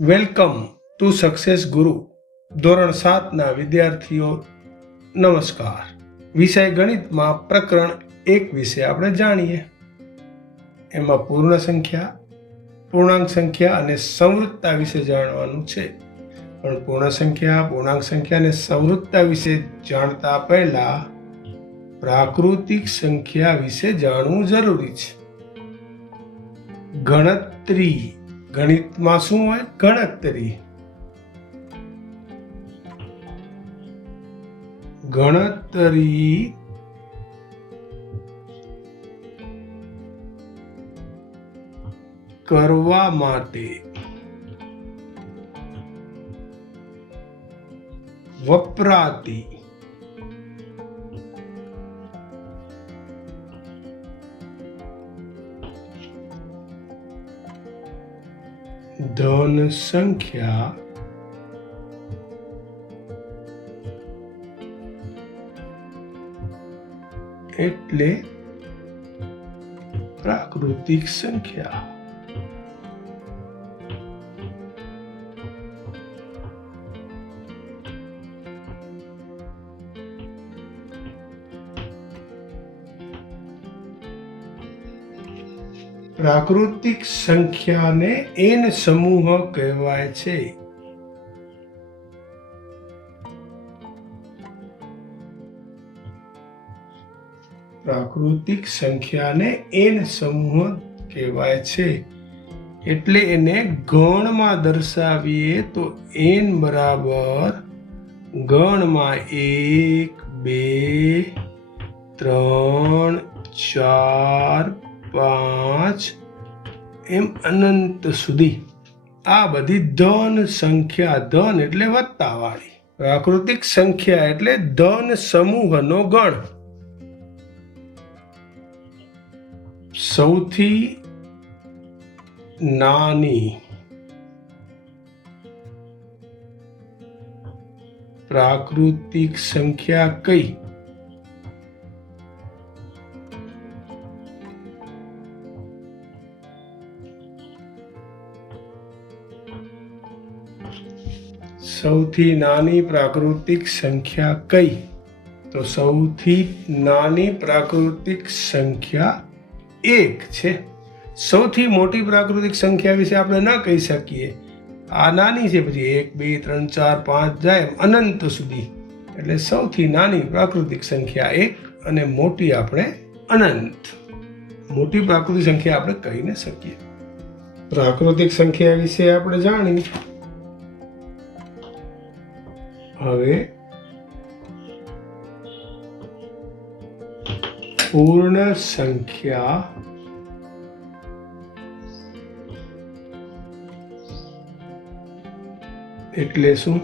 Welcome to success ગુરુ. ધોરણ 7ના વિદ્યાર્થીઓ નમસ્કાર. વિષય ગણિતમાં પ્રકરણ 1 વિશે આપણે જાણીએ. એમાં પૂર્ણ સંખ્યા, પૂર્ણાંક સંખ્યા અને સંવૃત્તતા વિશે જાણવાનું છે. પણ પૂર્ણ સંખ્યા, પૂર્ણાંક સંખ્યા અને સંવૃત્તતા વિશે જાણતા પહેલા પ્રાકૃતિક સંખ્યા વિશે જાણવું જરૂરી છે. ગણતરી, ગણિતમાં શું હોય? ગણતરી. ગણતરી કરવા માટે વપરાતી ધન સંખ્યા એટલે પ્રાકૃતિક સંખ્યા. પ્રાકૃતિક સંખ્યાને એન સમૂહ કહેવાય છે. પ્રાકૃતિક સંખ્યાને એન સમૂહ કહેવાય છે. એટલે એને ગણમાં દર્શાવીએ તો એન બરાબર ગણમાં 1 2 3 4 5 એમ અનંત સુધી આ બધી ધન સંખ્યા, ધન એટલે વત્તાવાળી. પ્રાકૃતિક સંખ્યા એટલે ધન સમૂહનો ગણ. સૌથી નાની પ્રાકૃતિક સંખ્યા કઈ? સૌથી નાની પ્રાકૃતિક સંખ્યા કઈ? તો સૌથી નાની પ્રાકૃતિક સંખ્યા 1 છે. સૌથી મોટી પ્રાકૃતિક સંખ્યા વિશે આપણે ન કહી શકીએ. આ નાની છે, પછી 1 2 3 4 5 જાય અનંત સુધી. એટલે સૌથી નાની પ્રાકૃતિક સંખ્યા 1 અને મોટી આપણે અનંત. મોટી પ્રાકૃતિક સંખ્યા આપણે કહી ન શકીએ. પ્રાકૃતિક સંખ્યા વિશે આપણે જાણી. હવે પૂર્ણ સંખ્યા એટલે શું?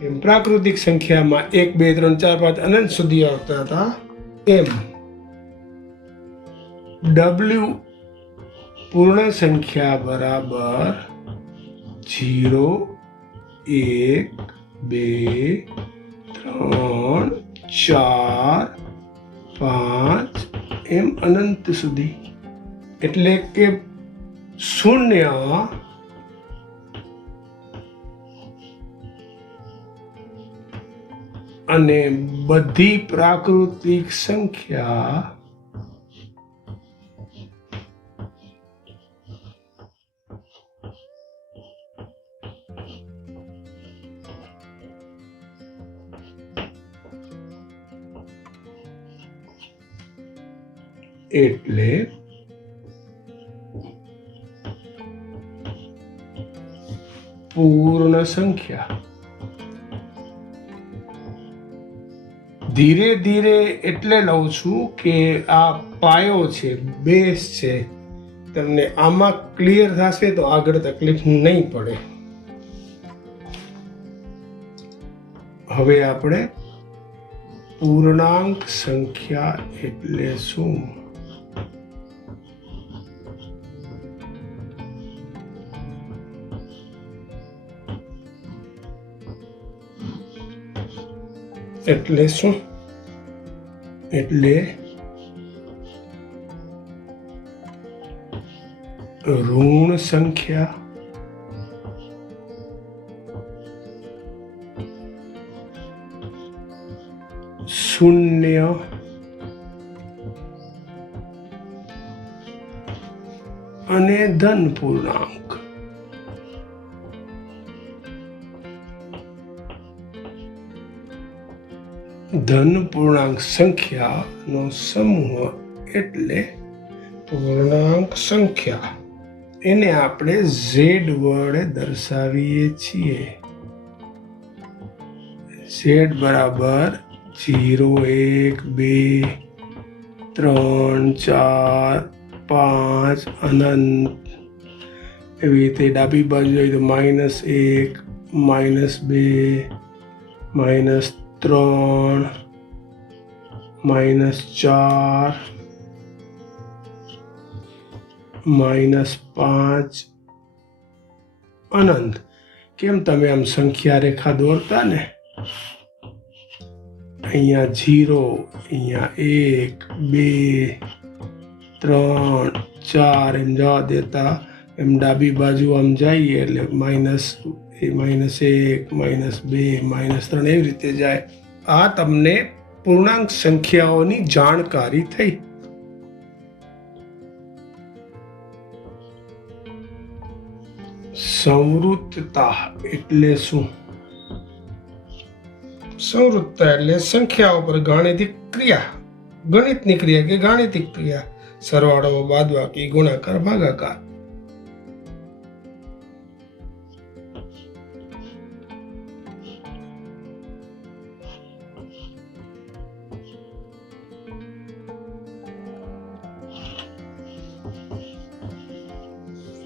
એમ પ્રાકૃતિક સંખ્યામાં 1 2 3 4 5 અનંત સુધી આવતા હતા. એમ W પૂર્ણ સંખ્યા બરાબર 0 1 2 3 4 5 એમ અનંત સુધી. એટલે કે શૂન્ય અને બધી પ્રાકૃતિક સંખ્યા એટલે પૂર્ણ સંખ્યા. ધીરે ધીરે એટલે લઉં છું કે આ પાયો છે, બેઝ છે. તમને આમાં ક્લિયર થશે તો આગળ તકલીફ નહીં પડે. હવે આપણે પૂર્ણાંક સંખ્યા એટલે શું? એટલે શું? એટલે ઋણ સંખ્યા શૂન્ય અને ધન પૂર્ણાંક. ધન પૂર્ણાંક સંખ્યાનો સમૂહ એટલે પૂર્ણાંક સંખ્યા. એને આપણે ઝેડ વડે દર્શાવીએ છીએ. ઝેડ બરાબર 0 1 2 3 4 5 અનંત. એવી રીતે ડાબી બાજુ જોઈએ તો -1 -2 -3 -4 -5 અનંત. કેમ તમે આમ સંખ્યા રેખા દોરતા ને, અહીંયા 0, અહીંયા 1 2 3 4 એમ જવા દેતા, એમ ડાબી બાજુ આમ જઈએ એટલે -1 -2 -3 એવી રીતે જાય. આ તમને પૂર્ણાંક સંખ્યાઓની જાણકારી થઈ. સંવૃત્તતા એટલે શું? સંવૃત્તતા એટલે સંખ્યાઓ પર ગાણિતિક ક્રિયા, ગણિતની ક્રિયા કે ગાણિતિક ક્રિયા, સરવાળો, બાદબાકી, ગુણાકાર, ભાગાકાર.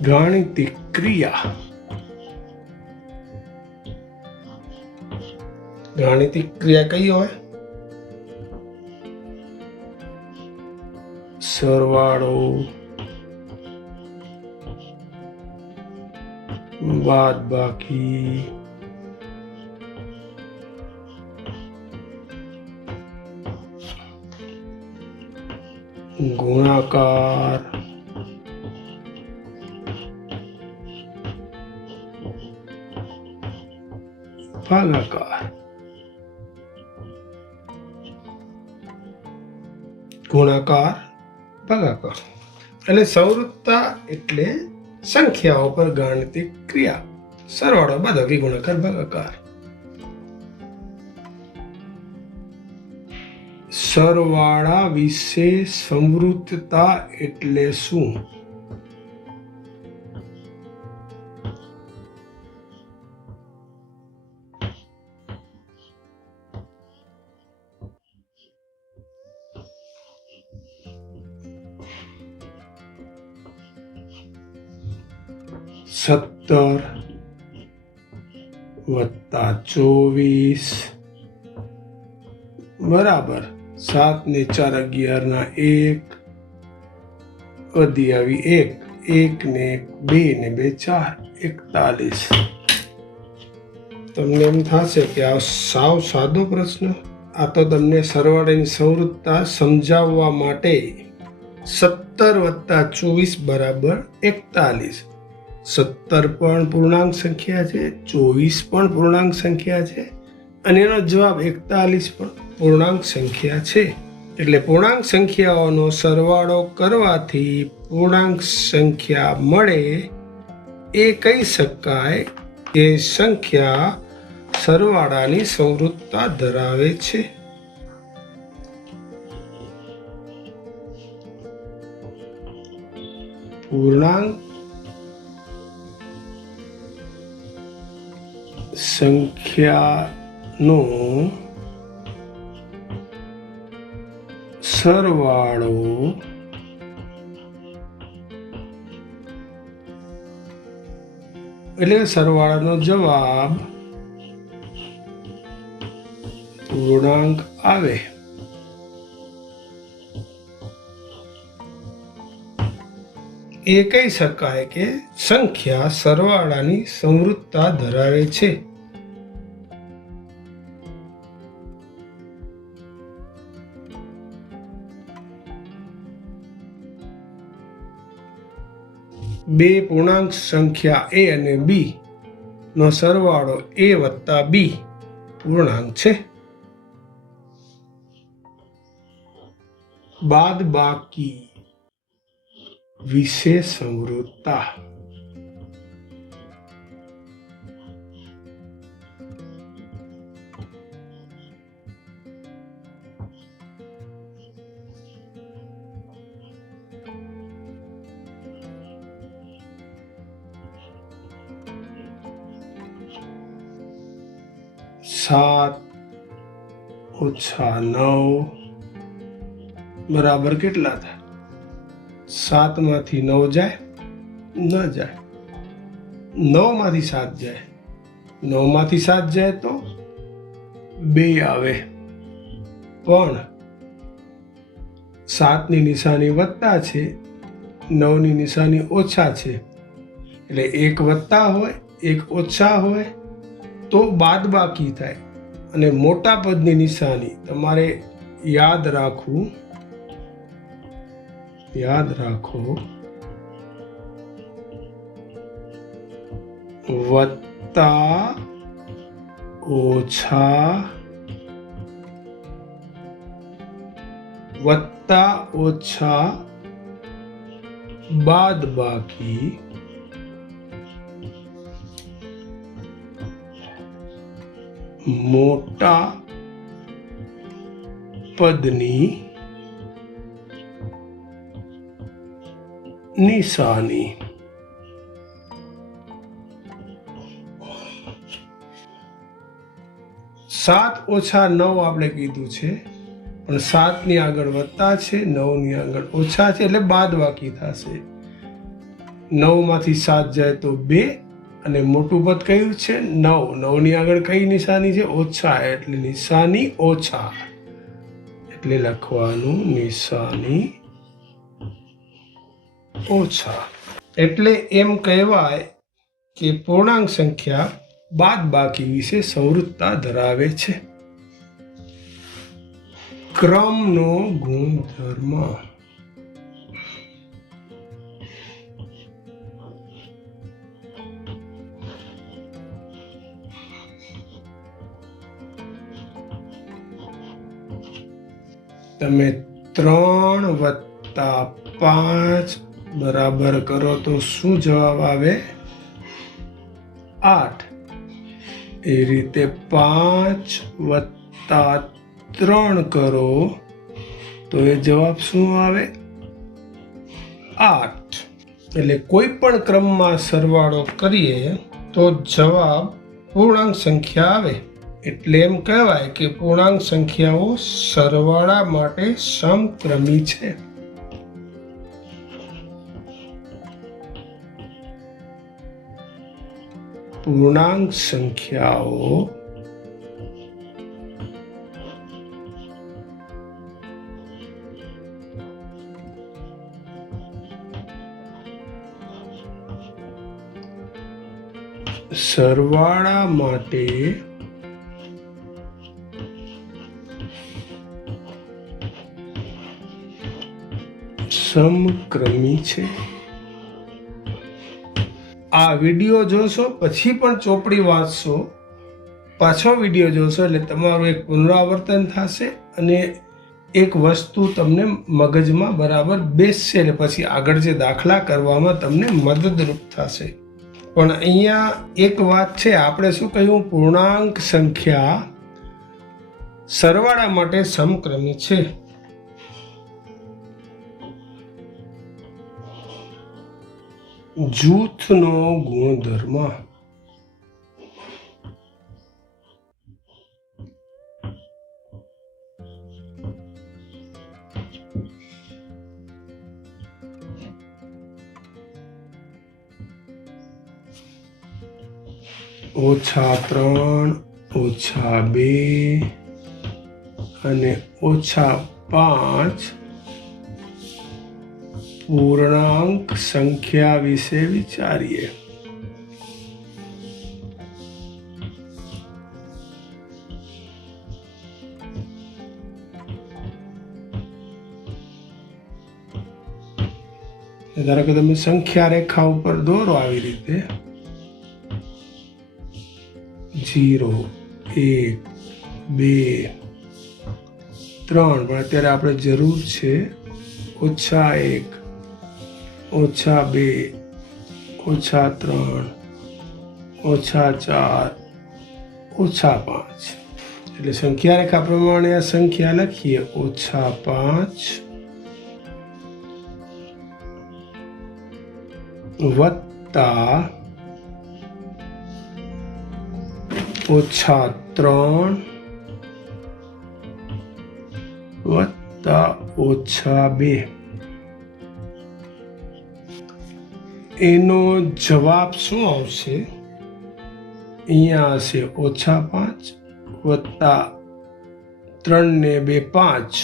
ગાણિતિક ક્રિયા. ગાણિતિક ક્રિયા કઈ હોય? સરવાળો, બાદબાકી, ગુણાકાર, ભાગાકાર. ગુણાકાર, ભાગાકાર. એટલે સંવૃત્તતા એટલે સંખ્યાઓ પર ગાણિતિક ક્રિયા, સરવાળો, બાદબાકી, ગુણાકાર, ભાગાકાર. સરવાળા વિશે સંવૃત્તતા એટલે શું? સત્તર વત્તા 24 બરાબર 7 ને 4 11 ના 1 વધી આવી 1 ને 2 ને 2 4 41. તમને એમ થશે કે આ સાવ સાદો પ્રશ્ન. આ તો તમને સરવાળાની સંવૃત્તતા સમજાવવા માટે 17 વત્તા 24 બરાબર 41. 17 પણ પૂર્ણાંક સંખ્યા છે, 24 પણ પૂર્ણાંક સંખ્યા છે અને એનો જવાબ 41 પણ પૂર્ણાંક સંખ્યા છે. એટલે પૂર્ણાંક સંખ્યાઓનો સરવાળો કરવાથી પૂર્ણાંક સંખ્યા મળે એ કહી શકાય કે સંખ્યા સરવાળાની સંવૃત્તતા ધરાવે છે. પૂર્ણાંક સંખ્યાનો સરવાળો એટલે સરવાળાનો જવાબ પૂર્ણાંક આવે. એ કહી શકાય કે સંખ્યા સરવાળાની સંવૃત્તતા ધરાવે છે. બે પૂર્ણાંક સંખ્યા એ અને બી નો સરવાળો એ વત્તા બી પૂર્ણાંક છે. બાદબાકી વિશે સમૃદ્ધતા. સાત ઓછા 9 બરાબર કેટલા થાય? 7 માંથી 9 જાય? ન જાય. 9 માંથી 7 જાય? 9 માંથી 7 જાય તો 2 આવે. પણ 7 ની નિશાની વત્તા છે, 9 ની નિશાની ઓછા છે, એટલે એક વત્તા હોય એક ઓછા હોય તો બાદબાકી થાય. અને મોટા પદની નિશાની તમારે યાદ રાખો વત્તા ઓછા બાદબાકી મોટા પદની નિશાની. 7 ઓછા 9 આપણે કીધું છે, પણ 7 ની આગળ વત્તા છે, 9 ની આગળ ઓછા છે, એટલે બાદબાકી થશે. 9 માંથી 7 જાય તો 2, અને મોટું પદ કયું છે? 9. 9 ની આગળ કઈ નિશાની છે? ઓછા, એટલે નિશાની ઓછા, એટલે લખવાનું નિશાની ઓછા. એટલે એમ કહેવાય કે પૂર્ણાંક સંખ્યા બાદબાકી વિશે સમૃદ્ધતા ધરાવે છે. ક્રમનો ગુણધર્મ. તમે 3 વત્તા 5 બરાબર કરો તો શું જવાબ આવે? 8. એ રીતે 5 વત્તા 3 કરો તો એ જવાબ શું આવે? 8. એટલે કોઈ પણ ક્રમમાં સરવાળો કરીએ તો જવાબ પૂર્ણાંક સંખ્યા આવે. એટલે એમ કહેવાય કે પૂર્ણાંક સંખ્યાઓ સરવાળા માટે સમક્રમી છે. પૂર્ણાંક સંખ્યાઓ સરવાળા માટે સમક્રમી છે. આ વિડીયો જોશો પછી પણ ચોપડી વાંચશો, પાછો વિડીયો જોશો એટલે તમારું એક પુનરાવર્તન થશે અને એક વસ્તુ તમને મગજમાં બરાબર બેસશે અને પછી આગળ જે દાખલા કરવામાં તમને મદદરૂપ થશે. પણ અહીંયા એક વાત છે, આપણે શું કહ્યું? પૂર્ણાંક સંખ્યા સરવાળા માટે સમક્રમી છે. જૂથનો ગુણધર્મ. -3 -2 અને -5 પૂર્ણાંક સંખ્યા વિશે વિચારીએ. ધારો કે તમે સંખ્યા રેખા ઉપર દોરો આવી રીતે 0 1 2 3, પણ અત્યારે આપણે જરૂર છે -1 -2 -3 -4 -5. એટલે સંખ્યા રેખા પ્રમાણે આ સંખ્યા લખીએ -5 વત્તા -3 વત્તા -2. એનો જવાબ શું આવશે? અહીંયા હશે -5 વત્તા 3 ને 2 5.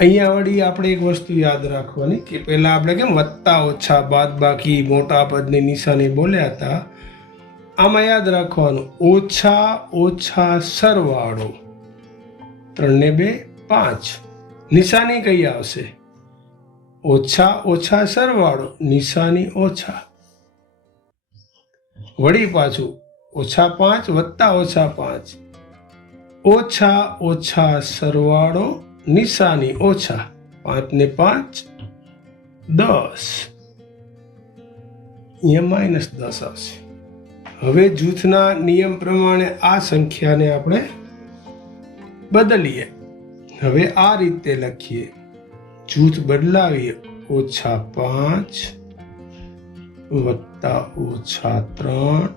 અહીંયા વળી આપણે એક વસ્તુ યાદ રાખવાની કે પહેલા આપણે કેમ વત્તા ઓછા બાદ બાકી મોટા પદની નિશાની બોલ્યા હતા, આમાં યાદ રાખવાનું ઓછા ઓછા સરવાળો 3 ને 2 5. નિશાની કઈ આવશે? ઓછા ઓછા સરવાળો, નિશાની ઓછા. વળી પાછું -5 વત્તા -5, ઓછા ઓછા સરવાળો, નિશાની ઓછા. 5 ને 5 10, અહીંયા -10 આવશે. હવે જૂથના નિયમ પ્રમાણે આ સંખ્યાને આપણે બદલીએ. હવે આ રીતે લખીએ, જૂથ બદલાવીએ -5 વત્તા -3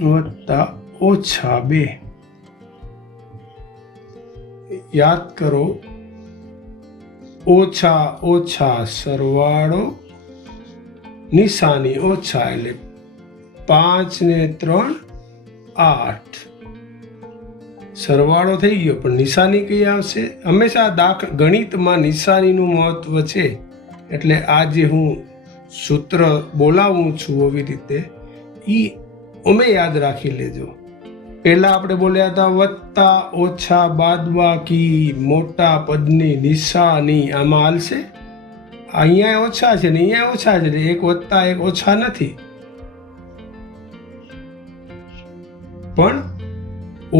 વત્તા -2. યાદ કરો, ઓછા ઓછા સરવાળો, નિશાની ઓછા, એટલે 5 ને 3 8. સરવાળો થઈ ગયો, પણ નિશાની કઈ આવશે? હંમેશા ગણિતમાં નિશાનીનું મહત્વ છે. એટલે આ જે હું સૂત્ર બોલાવું છું આવી રીતે અમે યાદ રાખી લેજો. પહેલા આપણે બોલ્યા હતા વત્તા ઓછા બાદબાકી મોટા પદની નિશાની, આમાં હાલશે? અહીંયા ઓછા છે ને અહીંયા ઓછા છે, એક વત્તા એક ઓછા નથી. પણ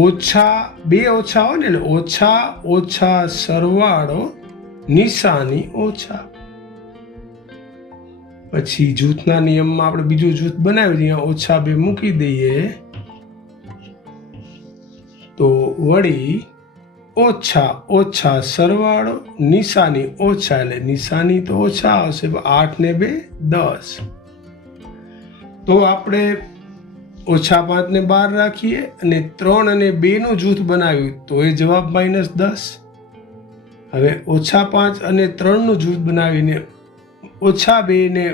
ઓછા બે ઓછા હોય ને, એટલે ઓછા ઓછા સરવાળો, નિશાની ઓછા. પછી જૂથના નિયમમાં આપણે બીજું જૂથ બનાવ્યું, અહીંયા -2 મૂકી દઈએ તો વળી ઓછા ઓછા સરવાળો, નિશાની ઓછા, એટલે નિશાની તો ઓછા આવશે. 8 ને 2 10. તો આપણે -5 ને 12 રાખીએ અને 3 અને 2 નું જૂથ બનાવ્યું તો એ જવાબ -10. હવે -5 અને 3 નું જૂથ બનાવીને -2 ને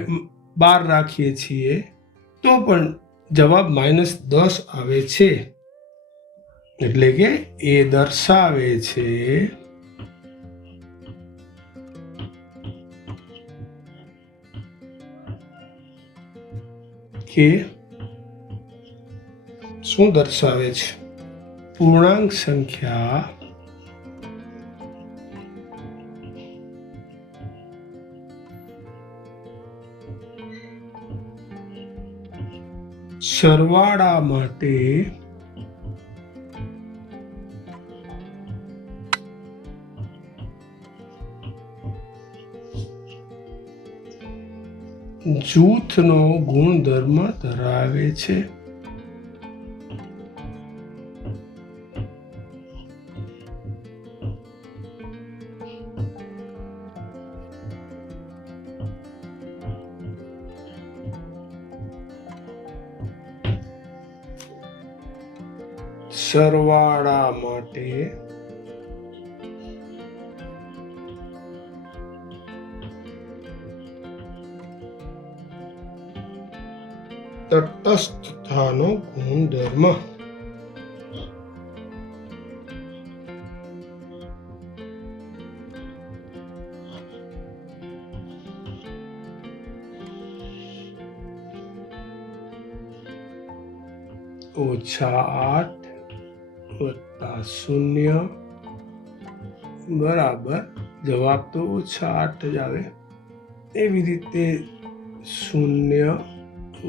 12 રાખીએ છીએ તો પણ જવાબ -10 આવે છે. એટલે કે એ દર્શાવે છે કે શું દર્શાવે છે? પૂર્ણાંક સંખ્યા સરવાળા માટે જૂથનો ગુણધર્મ ધરાવે છે. સરવાળા માટે તટસ્થતાનો ગુણધર્મ. 8 વત્તા 0 બરાબર જવાબ તો -8 જ આવે. એવી રીતે 0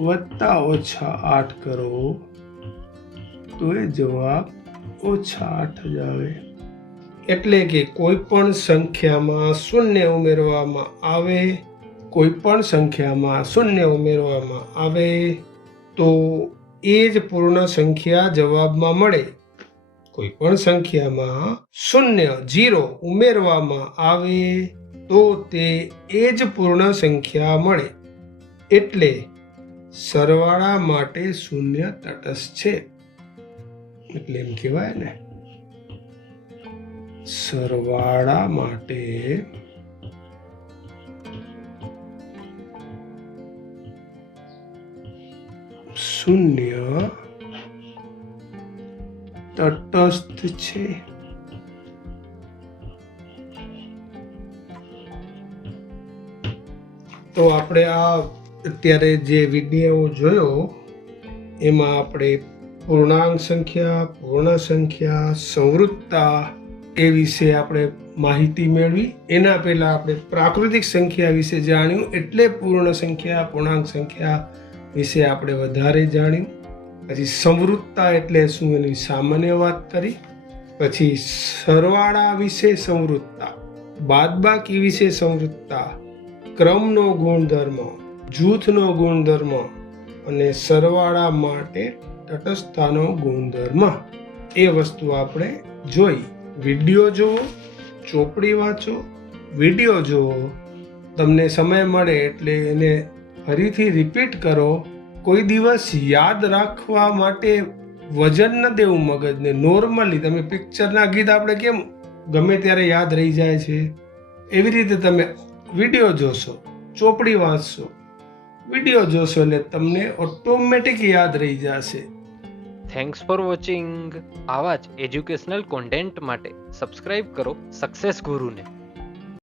વત્તા -8 કરો તો એ જવાબ -8 જ આવે. એટલે કે કોઈ પણ સંખ્યામાં શૂન્ય ઉમેરવામાં આવે, કોઈ પણ સંખ્યામાં શૂન્ય ઉમેરવામાં આવે તો એ જ પૂર્ણ સંખ્યા જવાબમાં મળે. કોઈ પણ સંખ્યામાં શૂન્ય 0 ઉમેરવામાં આવે તો તે એ જ પૂર્ણ સંખ્યા મળે. એટલે સરવાળા માટે શૂન્ય તટસ્થ છે. એટલે એમ કહેવાય ને, સરવાળા માટે શૂન્ય તટસ્થ છે. તો આપણે આ અત્યારે જે વિડીયો જોયો એમાં આપણે પૂર્ણાંક સંખ્યા, પૂર્ણ સંખ્યા, સંવૃત્તા એ વિશે આપણે માહિતી મેળવી. એના પહેલા આપણે પ્રાકૃતિક સંખ્યા વિશે જાણ્યું, એટલે પૂર્ણ સંખ્યા, પૂર્ણાંક સંખ્યા વિશે આપણે વધારે જાણ્યું. પછી સંવૃત્તા એટલે શું એની સામાન્ય વાત કરી. પછી સરવાળા વિશે સંવૃત્તા, બાદબાકી વિશે સંવૃત્તા, ક્રમનો ગુણધર્મ, જૂથનો ગુણધર્મ અને સરવાળા માટે તટસ્થતાનો ગુણધર્મ, એ વસ્તુ આપણે જોઈ. વિડીયો જુઓ, ચોપડી વાંચો, વિડીયો જુઓ, તમને સમય મળે એટલે એને ફરીથી રિપીટ કરો. કોઈ દિવસ યાદ રાખવા માટે વજન ન દેવું મગજને. નોર્મલી તમે પિક્ચરના ગીત આપણે કેમ ગમે ત્યારે યાદ રહી જાય છે, એવી રીતે તમે વિડીયો જોશો, ચોપડી વાંચશો, વિડીયો જોશો એટલે તમને ઓટોમેટિક યાદ રહી જશે. Thanks for watching. આવા જ એજ્યુકેશનલ કોન્ટેન્ટ માટે સબસ્ક્રાઇબ કરો સક્સેસ ગુરુને.